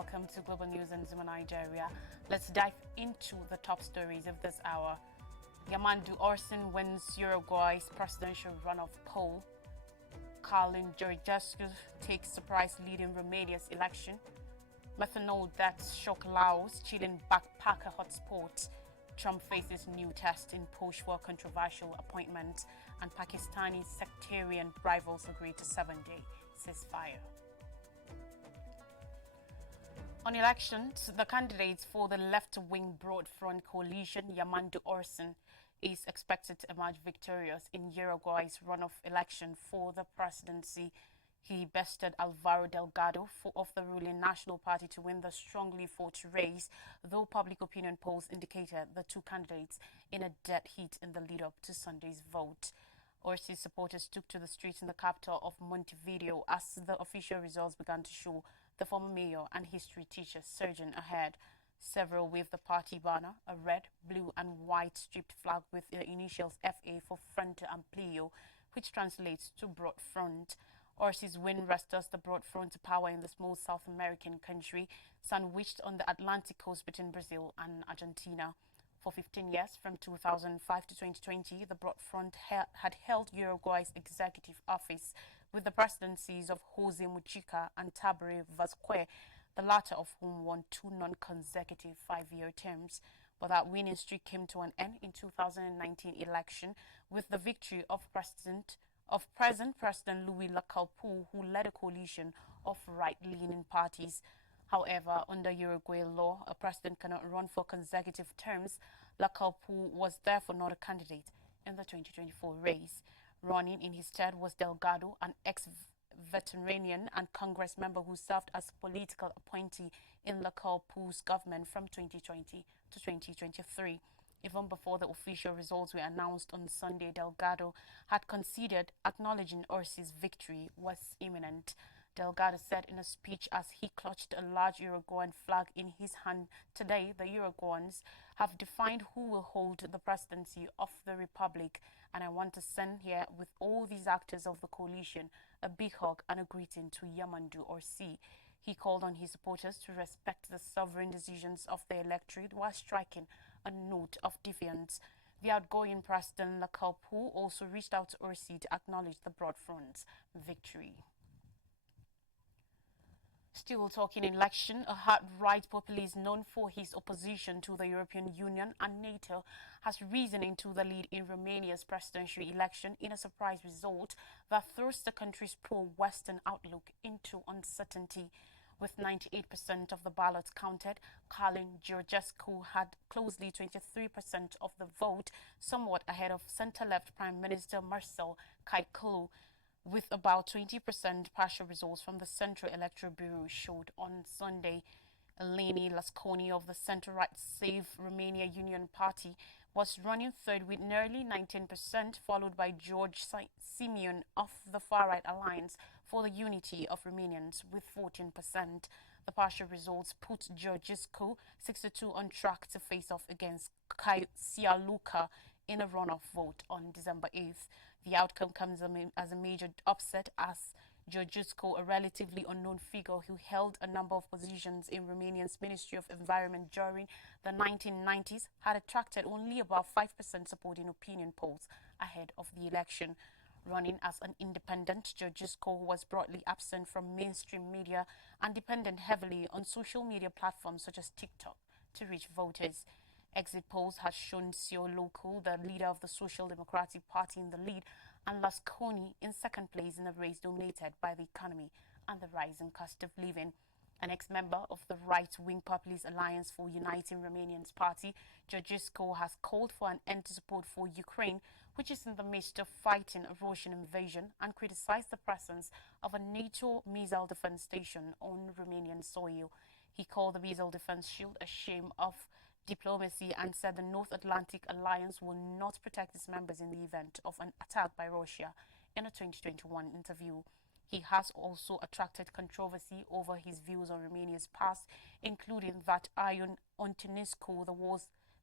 welcome to Global News in Zuma, Nigeria. Let's dive into the top stories of this hour. Yamandu Orson wins Uruguay's presidential runoff poll. Carlin Georgescu takes surprise lead in Romania's election. Methanol deaths shock Laos, chilling backpacker hotspot. Trump faces new test in push for controversial appointment. And Pakistani sectarian rivals agree to 7-day ceasefire. On elections, the candidates for the left-wing Broad Front coalition, Yamandu Orson, is expected to emerge victorious in Uruguay's runoff election for the presidency. He bested Alvaro Delgado of the ruling National Party to win the strongly fought race, though public opinion polls indicated the two candidates in a dead heat in the lead-up to Sunday's vote. Orsi's supporters took to the streets in the capital of Montevideo as the official results began to show the former mayor and history teacher surging ahead. Several waved the party banner, a red, blue and white striped flag with the initials FA for Frente Amplio, which translates to Broad Front. Orsi's win restores the Broad Front to power in the small South American country, sandwiched on the Atlantic coast between Brazil and Argentina. For 15 years, from 2005 to 2020, the Broad Front had held Uruguay's executive office, with the presidencies of Jose Mujica and Tabaré Vazquez, the latter of whom won two non-consecutive 5-year terms. But that winning streak came to an end in 2019 election with the victory of present President Louis Lacalpu, who led a coalition of right-leaning parties. However, under Uruguay law, a president cannot run for consecutive terms. Lacalpu was therefore not a candidate in the 2024 race. Running in his stead was Delgado, an ex-veterinarian and Congress member who served as political appointee in Lacalpu's government from 2020 to 2023. Even before the official results were announced on Sunday, Delgado had conceded, acknowledging Orsi's victory was imminent. Delgado said in a speech as he clutched a large Uruguayan flag in his hand, "Today, the Uruguayans have defined who will hold the presidency of the Republic, and I want to send here with all these actors of the coalition a big hug and a greeting to Yamandu Orsi." He called on his supporters to respect the sovereign decisions of the electorate while striking a note of defiance. The outgoing President Lacalpu also reached out to Orsi to acknowledge the Broad Front's victory. Still talking election, a hard-right populist known for his opposition to the European Union and NATO has risen into the lead in Romania's presidential election in a surprise result that throws the country's pro-Western outlook into uncertainty. With 98% of the ballots counted, Carlin Georgescu had closely 23% of the vote, somewhat ahead of centre-left Prime Minister Marcel Caiculu, with about 20% partial results from the Central Electoral Bureau showed on Sunday. Eleni Lasconi of the centre-right Save Romania Union Party was running third with nearly 19%, followed by George Simeon of the far-right Alliance for the Unity of Romanians with 14%. The results put Georgescu, 62, on track to face off against Cialuca in a runoff vote on December 8th. The outcome comes as a major upset as Georgescu, a relatively unknown figure who held a number of positions in Romania's Ministry of Environment during the 1990s, had attracted only about 5% support in opinion polls ahead of the election. Running as an independent, Georgescu was broadly absent from mainstream media and depended heavily on social media platforms such as TikTok to reach voters. Exit polls had shown Cialuca, the leader of the Social Democratic Party, in the lead, and Lasconi in second place in a race dominated by the economy and the rising cost of living. An ex-member of the right-wing Populist Alliance for Uniting Romanians party, Georgescu has called for an end to support for Ukraine, which is in the midst of fighting a Russian invasion, and criticized the presence of a NATO missile defense station on Romanian soil. He called the missile defense shield a shame of diplomacy and said the North Atlantic Alliance will not protect its members in the event of an attack by Russia in a 2021 interview. He has also attracted controversy over his views on Romania's past, including that Ion Antonescu,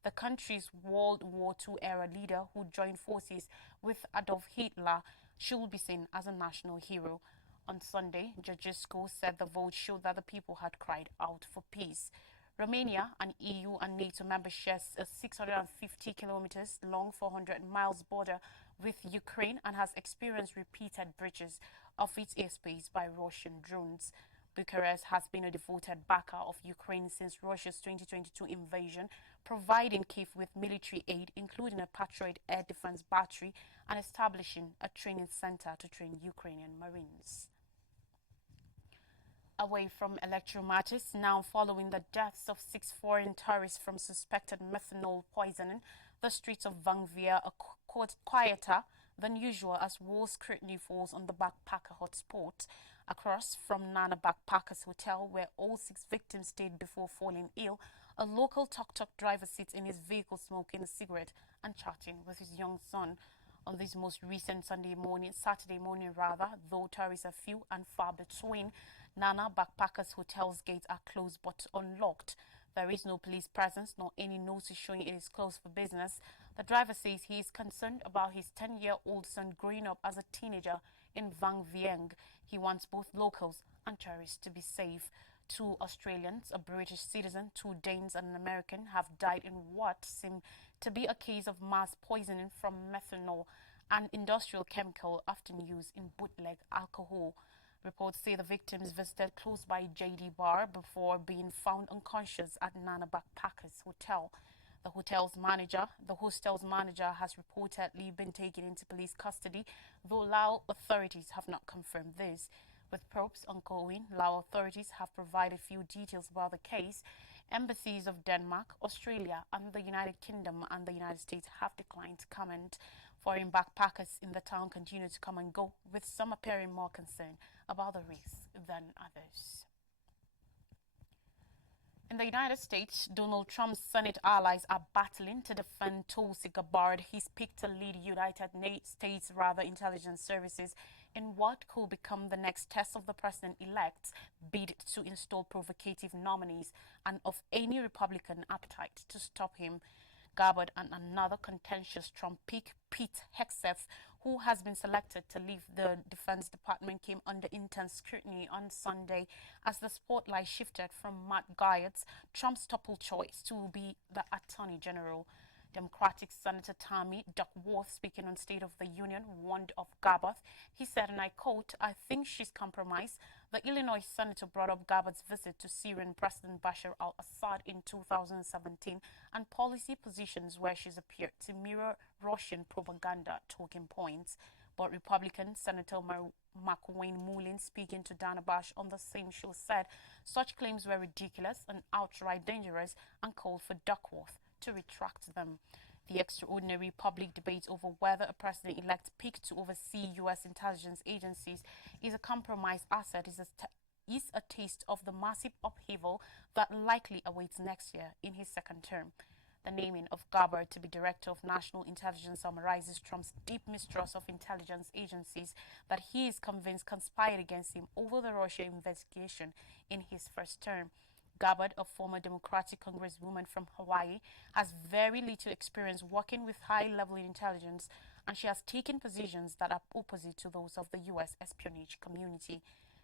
the country's World War II era leader who joined forces with Adolf Hitler, should be seen as a national hero. On Sunday, Georgescu said the vote showed that the people had cried out for peace. Romania, an EU and NATO member, shares a 650 kilometers long, 400 miles border with Ukraine and has experienced repeated breaches of its airspace by Russian drones. Bucharest has been a devoted backer of Ukraine since Russia's 2022 invasion, providing Kiev with military aid, including a Patriot air defense battery, and establishing a training center to train Ukrainian Marines. Away from electoral matters, now following the deaths of 6 foreign tourists from suspected methanol poisoning, the streets of Vancouver are quieter than usual as war scrutiny falls on the backpacker hotspot across from Nana Backpackers Hotel, where all 6 victims stayed before falling ill. A local tuk-tuk driver sits in his vehicle smoking a cigarette and chatting with his young son. On this most recent Saturday morning, though tourists are few and far between, Nana Backpackers Hotel's gates are closed but unlocked. There is no police presence nor any notice showing it is closed for business. The driver says he is concerned about his 10-year-old son growing up as a teenager in Vang Vieng. He wants both locals and tourists to be safe. 2 Australians, a British citizen, 2 Danes and an American have died in what seemed to be a case of mass poisoning from methanol, an industrial chemical often used in bootleg alcohol. Reports say the victims visited close by JD Bar before being found unconscious at Nana Backpackers Hotel. The hostel's manager has reportedly been taken into police custody, though Lao authorities have not confirmed this. With probes ongoing, Lao authorities have provided few details about the case. Embassies of Denmark, Australia, and the United Kingdom and the United States have declined to comment. Foreign backpackers in the town continue to come and go, with some appearing more concerned about the risks than others. In the United States, Donald Trump's Senate allies are battling to defend Tulsi Gabbard. He's picked to lead United States intelligence services in what could become the next test of the president-elect's bid to install provocative nominees and of any Republican appetite to stop him. Gabbard and another contentious Trump pick, Pete Hegseth, who has been selected to lead the Defense Department, came under intense scrutiny on Sunday as the spotlight shifted from Matt Gaetz, Trump's top choice, to be the Attorney General. Democratic Senator Tammy Duckworth, speaking on State of the Union, warned of Gabbard. He said, and I quote, "I think she's compromised." The Illinois senator brought up Gabbard's visit to Syrian President Bashar al-Assad in 2017 and policy positions where she's appeared to mirror Russian propaganda talking points. But Republican Senator McWayne Mullin, speaking to Dana Bash on the same show, said such claims were ridiculous and outright dangerous and called for Duckworth to retract them. The extraordinary public debate over whether a president-elect picked to oversee U.S. intelligence agencies is a compromised asset is a taste of the massive upheaval that likely awaits next year in his second term. The naming of Gabbard to be Director of National Intelligence summarizes Trump's deep mistrust of intelligence agencies that he is convinced conspired against him over the Russia investigation in his first term. Gabbard, a former Democratic Congresswoman from Hawaii, has very little experience working with high-level intelligence, and she has taken positions that are opposite to those of the U.S. espionage community.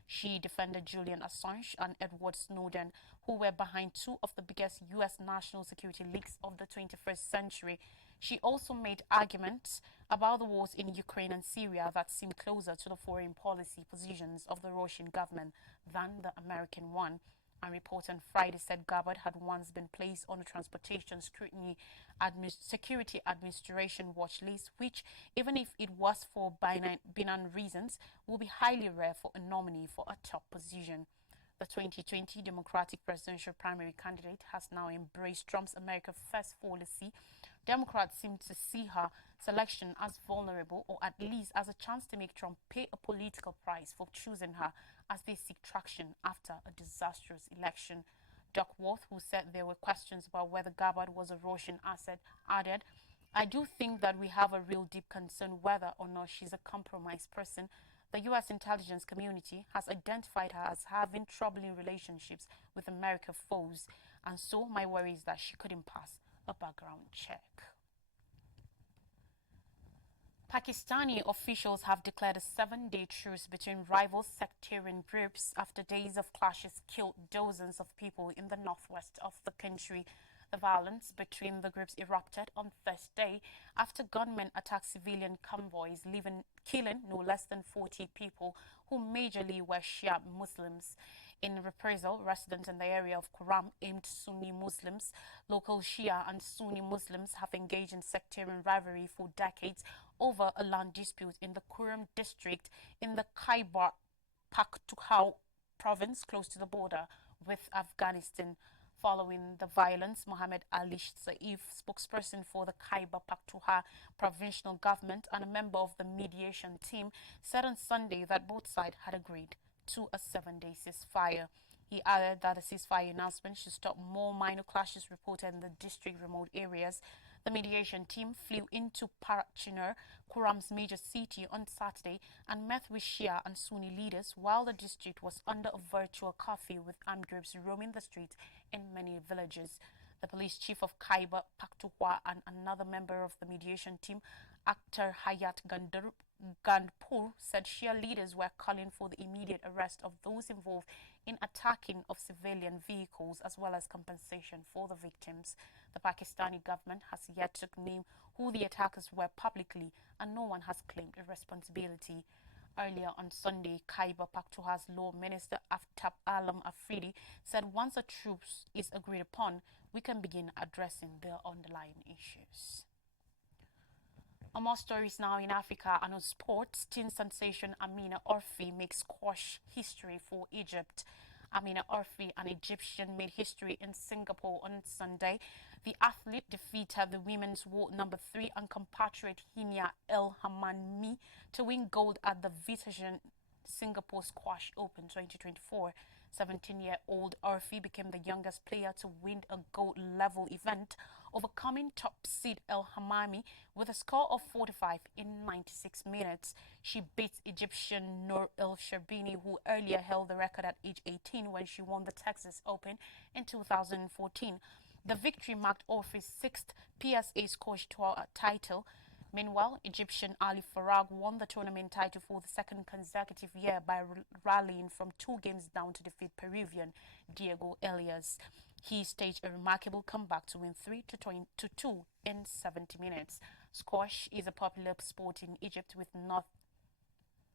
She defended Julian Assange and Edward Snowden, who were behind 2 of the biggest U.S. national security leaks of the 21st century. She also made arguments about the wars in Ukraine and Syria that seem closer to the foreign policy positions of the Russian government than the American one. A report on Friday said Gabbard had once been placed on a Transportation Security Administration watch list, which, even if it was for benign reasons, will be highly rare for a nominee for a top position. The 2020 Democratic presidential primary candidate has now embraced Trump's America First policy. Democrats seem to see her selection as vulnerable, or at least as a chance to make Trump pay a political price for choosing her as they seek traction after a disastrous election. Duckworth, who said there were questions about whether Gabbard was a Russian asset, added, "I do think that we have a real deep concern whether or not she's a compromised person. The U.S. intelligence community has identified her as having troubling relationships with America's foes, and so my worry is that she couldn't pass a background check." Pakistani officials have declared a 7-day truce between rival sectarian groups after days of clashes killed dozens of people in the northwest of the country. The violence between the groups erupted on Thursday after gunmen attacked civilian convoys, killing no less than 40 people who majorly were Shia Muslims. In reprisal, residents in the area of Kuram aimed Sunni Muslims. Local Shia and Sunni Muslims have engaged in sectarian rivalry for decades over a land dispute in the Kuram district in the Khyber Pakhtunkhwa province close to the border with Afghanistan. Following the violence, Mohammed Ali Saif, spokesperson for the Khyber Pakhtunkhwa provincial government and a member of the mediation team, said on Sunday that both sides had agreed to a 7-day ceasefire. He added that the ceasefire announcement should stop more minor clashes reported in the district remote areas. The mediation team flew into Parachinar, Kuram's major city, on Saturday and met with Shia and Sunni leaders while the district was under a virtual curfew with armed groups roaming the streets in many villages. The police chief of Khyber Pakhtunkhwa and another member of the mediation team, Akhtar Hayat Gandpur, said Shia leaders were calling for the immediate arrest of those involved in attacking of civilian vehicles as well as compensation for the victims. The Pakistani government has yet to name who the attackers were publicly, and no one has claimed responsibility. Earlier on Sunday, Khyber Pakhtunkhwa's Law Minister Aftab Alam Afridi said once a truce is agreed upon, we can begin addressing the underlying issues. On more stories now in Africa and on sports, teen sensation Amina Orfi makes squash history for Egypt. Amina Orfi, an Egyptian, made history in Singapore on Sunday. The athlete defeated the women's world number 3 and compatriot Hinia El Hamami to win gold at the Vitagen Singapore Squash Open 2024. 17-year-old Orfi became the youngest player to win a gold-level event, overcoming top seed El Hamami with a score of 45 in 96 minutes. She beat Egyptian Nour El Sherbini, who earlier held the record at age 18 when she won the Texas Open in 2014. The victory marked Orfi's 6th PSA Squash Tour title. Meanwhile, Egyptian Ali Farag won the tournament title for the second consecutive year by rallying from 2 games down to defeat Peruvian Diego Elias. He staged a remarkable comeback to win 3-2 in 70 minutes. Squash is a popular sport in Egypt with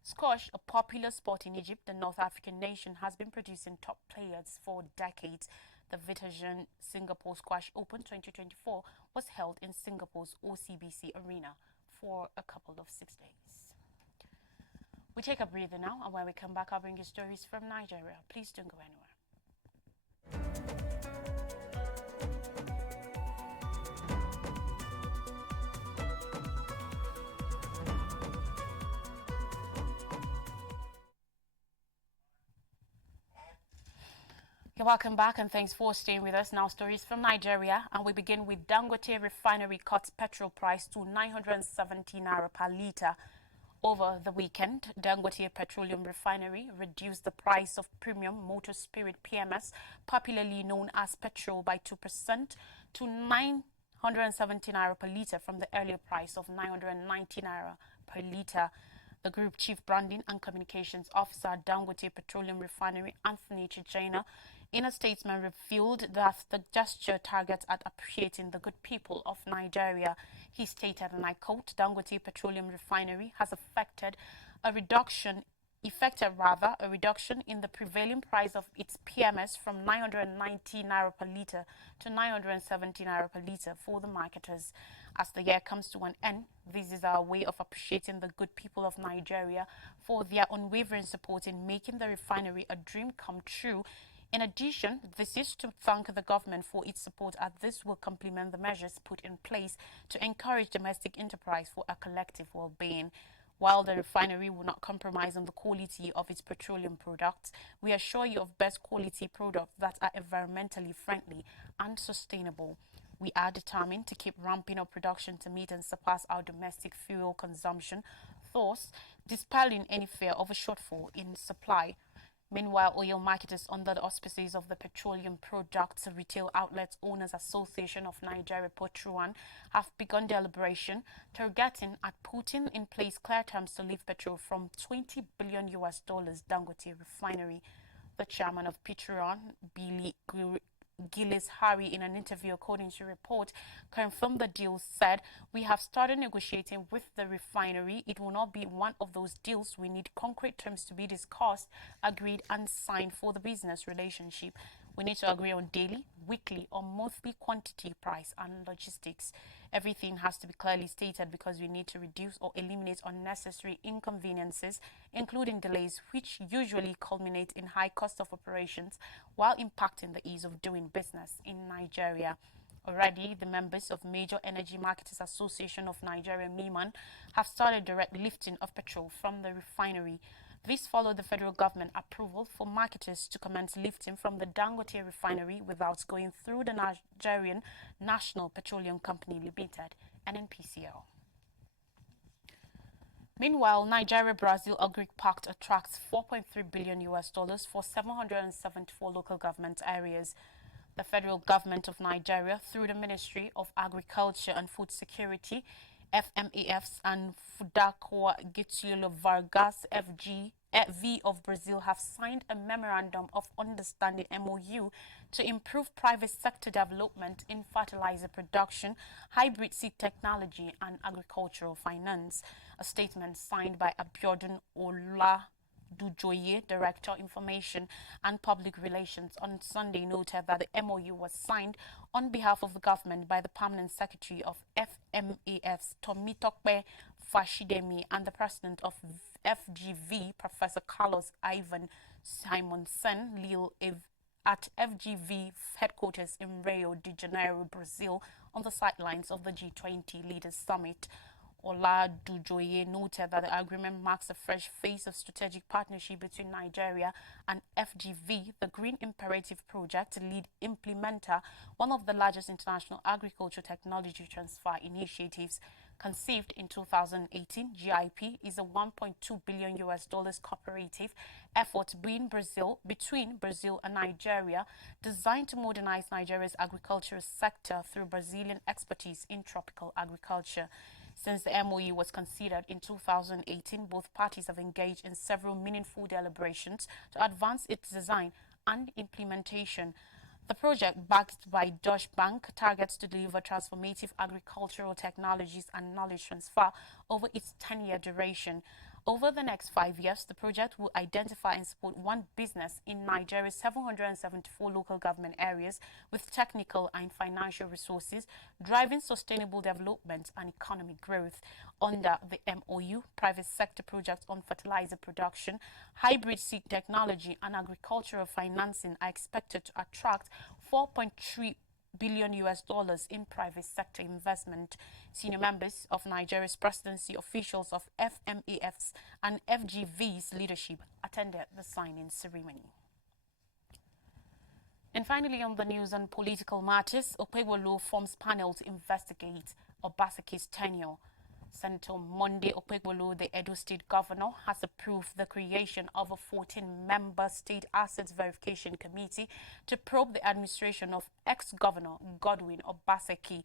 Squash, a popular sport in Egypt, the North African nation, has been producing top players for decades. The Vitagen Singapore Squash Open 2024 was held in Singapore's OCBC Arena for a couple of 6 days. We take a breather now, and when we come back, I'll bring you stories from Nigeria. Please don't go anywhere. Welcome back and thanks for staying with us. Now stories from Nigeria, and we begin with Dangote refinery cuts petrol price to 970 naira per litre. Over the weekend, Dangote Petroleum Refinery reduced the price of premium motor spirit PMS, popularly known as petrol, by 2% to 970 naira per litre from the earlier price of 990 naira per litre. The Group Chief Branding and Communications Officer at Dangote Petroleum Refinery, Anthony Chijena, in a statement revealed that the gesture targets at appreciating the good people of Nigeria. He stated, and I quote, Dangote Petroleum Refinery has effected a reduction in the prevailing price of its PMS from 990 naira per litre to 970 naira per litre for the marketers. As the year comes to an end, this is our way of appreciating the good people of Nigeria for their unwavering support in making the refinery a dream come true. In addition, this is to thank the government for its support, as this will complement the measures put in place to encourage domestic enterprise for a collective well-being. While the refinery will not compromise on the quality of its petroleum products, we assure you of best quality products that are environmentally friendly and sustainable. We are determined to keep ramping up production to meet and surpass our domestic fuel consumption, thus dispelling any fear of a shortfall in supply. Meanwhile, oil marketers under the auspices of the Petroleum Products Retail Outlets Owners Association of Nigeria, Petruan, have begun deliberation targeting at putting in place clear terms to lift petrol from $20 billion Dangote refinery. The chairman of Petruan, Billy Gillis Harry, in an interview according to report, confirmed the deal, said, "We have started negotiating with the refinery. It will not be one of those deals. We need concrete terms to be discussed, agreed and signed for the business relationship. We need to agree on daily, weekly or monthly quantity, price and logistics. Everything has to be clearly stated because we need to reduce or eliminate unnecessary inconveniences, including delays, which usually culminate in high cost of operations while impacting the ease of doing business in Nigeria." Already, the members of Major Energy Marketers Association of Nigeria, MIMAN, have started direct lifting of petrol from the refinery. This followed the federal government approval for marketers to commence lifting from the Dangote refinery without going through the Nigerian National Petroleum Company Limited, NNPCL. Meanwhile, Nigeria-Brazil Agric Pact attracts $4.3 billion for 774 local government areas. The federal government of Nigeria, through the Ministry of Agriculture and Food Security, FMAFs, and Fudakwa Getulio Vargas V of Brazil, have signed a memorandum of understanding (MOU) to improve private sector development in fertilizer production, hybrid seed technology, and agricultural finance. A statement signed by Abiodun Dujoye, Director Information and Public Relations, on Sunday, noted that the MOU was signed on behalf of the government by the Permanent Secretary of FMAFs, Tomitokpe Fashidemi, and the President of FGV, Professor Carlos Ivan Simonsen Lille, at FGV headquarters in Rio de Janeiro, Brazil, on the sidelines of the G20 Leaders Summit. Oladujoye noted that the agreement marks a fresh phase of strategic partnership between Nigeria and FGV, the Green Imperative Project lead implementer, one of the largest international agricultural technology transfer initiatives. Conceived in 2018, GIP is a $1.2 billion cooperative effort between Brazil and Nigeria, designed to modernize Nigeria's agricultural sector through Brazilian expertise in tropical agriculture. Since the MOU was considered in 2018, both parties have engaged in several meaningful deliberations to advance its design and implementation. The project, backed by Deutsche Bank, targets to deliver transformative agricultural technologies and knowledge transfer over its 10-year duration. Over the next 5 years, the project will identify and support one business in Nigeria's 774 local government areas with technical and financial resources, driving sustainable development and economic growth. Under the MOU, private sector projects on fertilizer production, hybrid seed technology, and agricultural financing are expected to attract $4.3 billion in private sector investment. Senior members of Nigeria's presidency, officials of FMAFs and FGV's leadership attended the signing ceremony. And finally, on the news on political matters, Okpebholo forms panel to investigate Obaseki's tenure. Senator Monday Okpebholo, the Edo State Governor, has approved the creation of a 14-member State Assets Verification Committee to probe the administration of ex-Governor Godwin Obaseki.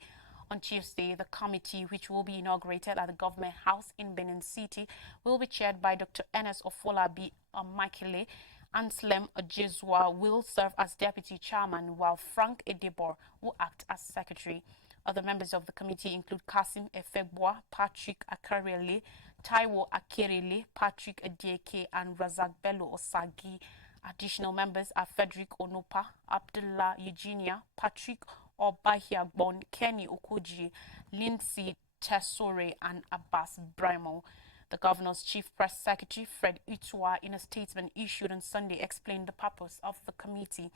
On Tuesday, the committee, which will be inaugurated at the Government House in Benin City, will be chaired by Dr. Ernest Ofolabi Amakile. Anselm Ojezwa will serve as deputy chairman, while Frank Edebor will act as secretary. Other members of the committee include Kasim Efegboa, Patrick Akarele, Taiwo Akerele, Patrick Adieke, and Razak Bello Osagi. Additional members are Frederick Onopa, Abdullah Eugenia, Patrick Obahiagbon, Kenny Okoji, Lindsay Tesore, and Abbas Brimo. The governor's chief press secretary, Fred Itua, in a statement issued on Sunday, explained the purpose of the committee.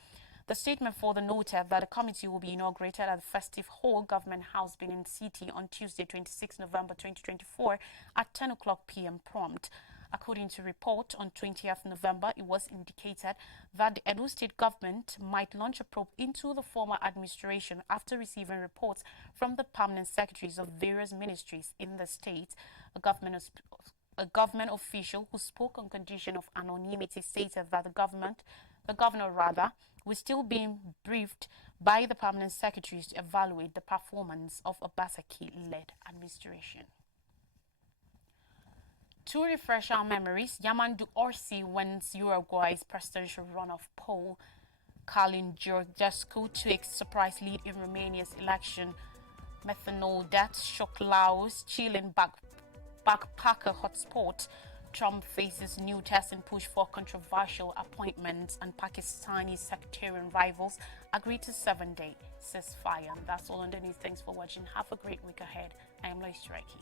The statement further noted that the committee will be inaugurated at the Festive Hall, Government House, Benin City, on Tuesday, 26 November 2024 at 10 o'clock p.m. prompt. According to report, on 20th November, it was indicated that the Edo State government might launch a probe into the former administration after receiving reports from the permanent secretaries of various ministries in the state. A government A government official who spoke on condition of anonymity stated that the governor rather, was still being briefed by the permanent secretaries to evaluate the performance of a Basaki-led administration. To refresh our memories, Yamandu Orsi wins Uruguay's presidential runoff poll. Calin Georgescu takes surprise lead in Romania's election. Methanol death shock Laos, chilling backpacker hotspot. Trump faces new testing push for controversial appointments, and Pakistani sectarian rivals agree to 7-day ceasefire. And that's all on the news. Thanks for watching. Have a great week ahead. I am Lois Strikey.